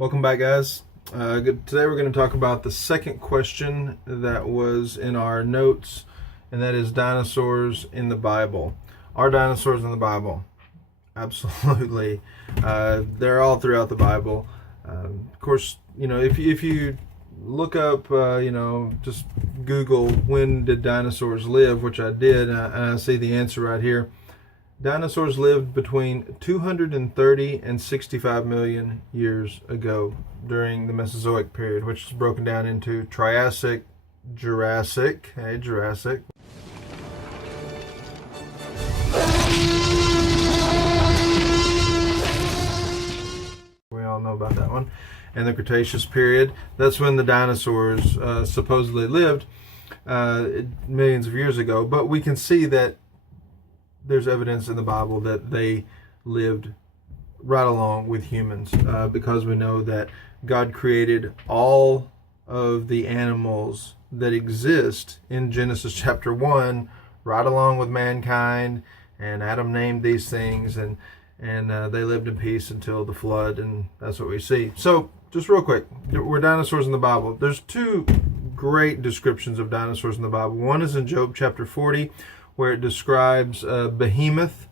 Welcome back, guys. Today we're going to talk about the second question that was in our notes, and that is dinosaurs in the Bible. Are dinosaurs in the Bible? Absolutely. They're all throughout the Bible. Of course, if you look up, just Google when did dinosaurs live, which I did, and I see the answer right here. Dinosaurs lived between 230 and 65 million years ago during the Mesozoic period, which is broken down into Triassic, Jurassic. Hey, Jurassic. We all know about that one. And the Cretaceous period. That's when the dinosaurs supposedly lived millions of years ago. But we can see that there's evidence in the Bible that they lived right along with humans because we know that God created all of the animals that exist in Genesis chapter 1 right along with mankind, and Adam named these things, and they lived in peace until the flood, and that's what we see. So just real quick, were dinosaurs in the Bible? There's two great descriptions of dinosaurs in the Bible. One is in Job chapter 40, where it describes Behemoth,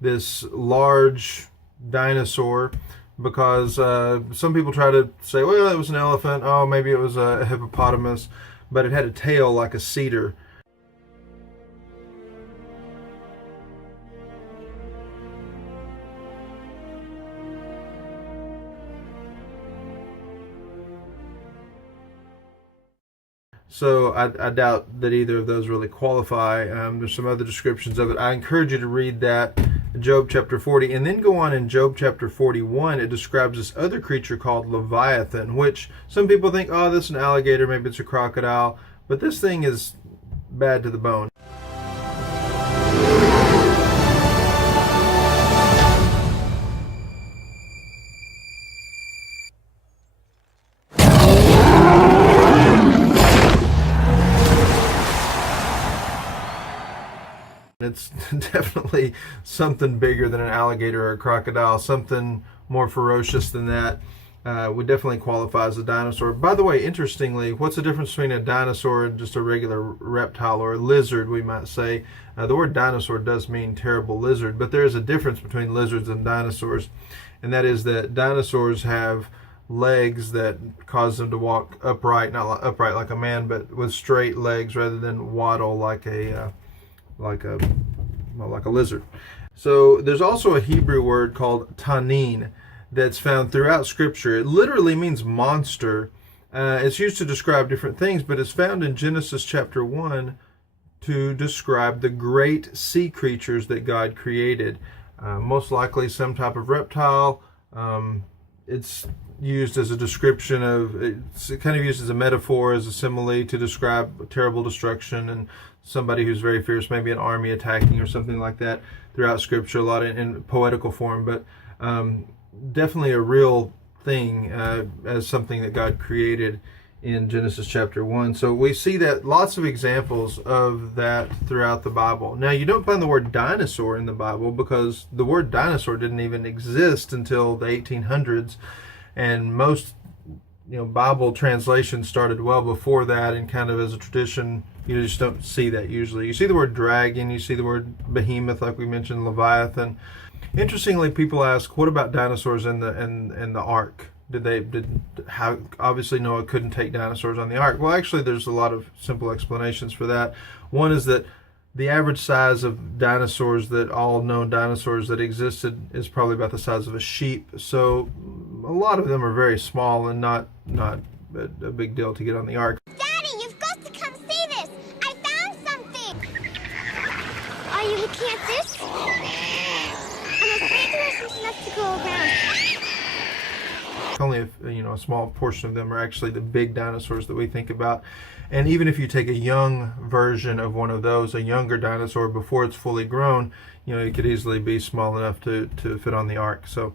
this large dinosaur, because some people try to say, well, it was an elephant, oh, maybe it was a hippopotamus, but it had a tail like a cedar. So I doubt that either of those really qualify. There's some other descriptions of it. I encourage you to read that, Job chapter 40, and then go on in Job chapter 41. It describes this other creature called Leviathan, which some people think, oh, this is an alligator, maybe it's a crocodile, but this thing is bad to the bone. It's definitely something bigger than an alligator or a crocodile, something more ferocious than that. Would definitely qualify as a dinosaur. By the way, interestingly, what's the difference between a dinosaur and just a regular reptile, or a lizard, we might say? The word dinosaur does mean terrible lizard, but there is a difference between lizards and dinosaurs, and that is that dinosaurs have legs that cause them to walk upright, not upright like a man, but with straight legs rather than waddle like a lizard. So there's also a Hebrew word called tanin that's found throughout Scripture. It literally means monster. It's used to describe different things, but it's found in Genesis chapter 1 to describe the great sea creatures that God created. Most likely some type of reptile. It's used as a description of, it's kind of used as a metaphor, as a simile to describe terrible destruction and somebody who's very fierce, maybe an army attacking or something like that throughout Scripture, a lot in poetical form, but definitely a real thing as something that God created in Genesis chapter 1. So we see that lots of examples of that throughout the Bible. Now, you don't find the word dinosaur in the Bible because the word dinosaur didn't even exist until the 1800s, and most Bible translations started well before that, and kind of as a tradition, you just don't see that usually. You see the word dragon, you see the word behemoth, like we mentioned, Leviathan. Interestingly, people ask, what about dinosaurs in the ark? Obviously Noah couldn't take dinosaurs on the ark. Well, actually, there's a lot of simple explanations for that. One is that the average size of dinosaurs, that all known dinosaurs that existed, is probably about the size of a sheep. So a lot of them are very small and not a big deal to get on the ark. Daddy, you've got to come see this! I found something! Are you looking at this? I'm afraid there isn't enough to go around. Only a small portion of them are actually the big dinosaurs that we think about. And even if you take a young version of one of those, a younger dinosaur, before it's fully grown, it could easily be small enough to fit on the ark. So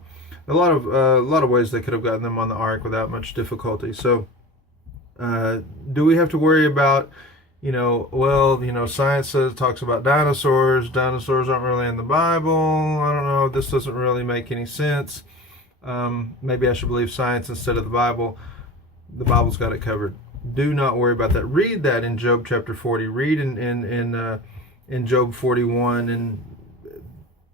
a lot of ways they could have gotten them on the ark without much difficulty. So do we have to worry about, science talks about dinosaurs. Dinosaurs aren't really in the Bible. I don't know. This doesn't really make any sense. maybe I should believe science instead of the Bible. The Bible's got it covered. Do not worry about that. Read that in Job chapter 40. Read in Job 41, and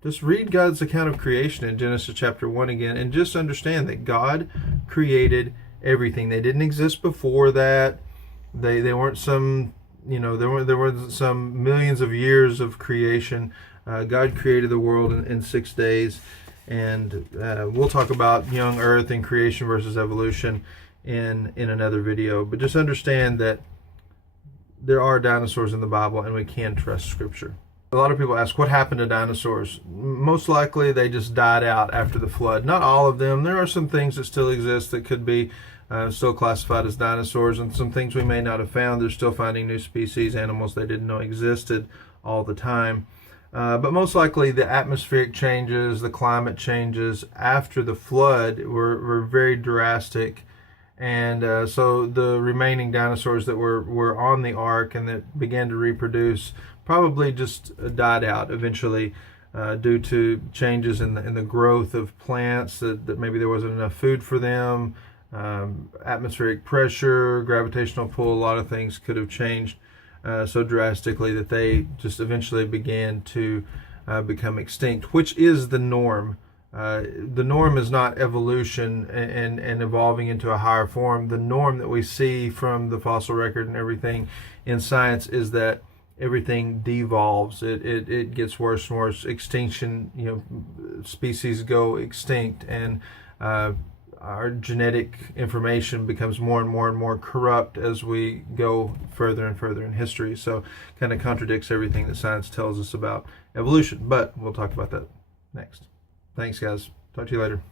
just read God's account of creation in Genesis chapter 1 again, and just understand that God created everything. They didn't exist before that. They weren't some, there weren't some millions of years of creation. God created the world in 6 days, and we'll talk about young Earth and creation versus evolution in another video. But just understand that there are dinosaurs in the Bible, and we can trust Scripture. A lot of people ask, what happened to dinosaurs? Most likely they just died out after the flood. Not all of them. There are some things that still exist that could be still classified as dinosaurs, and some things we may not have found. They're still finding new species, animals they didn't know existed all the time. But most likely the atmospheric changes, the climate changes after the flood were very drastic. And so the remaining dinosaurs that were on the ark and that began to reproduce probably just died out eventually due to changes in the growth of plants, that maybe there wasn't enough food for them, atmospheric pressure, gravitational pull. A lot of things could have changed so drastically that they just eventually began to become extinct, which is the norm. The norm is not evolution and evolving into a higher form. The norm that we see from the fossil record and everything in science is that everything devolves. It gets worse and worse. Extinction, species go extinct, and our genetic information becomes more and more and more corrupt as we go further and further in history. So kind of contradicts everything that science tells us about evolution. But we'll talk about that next. Thanks, guys. Talk to you later.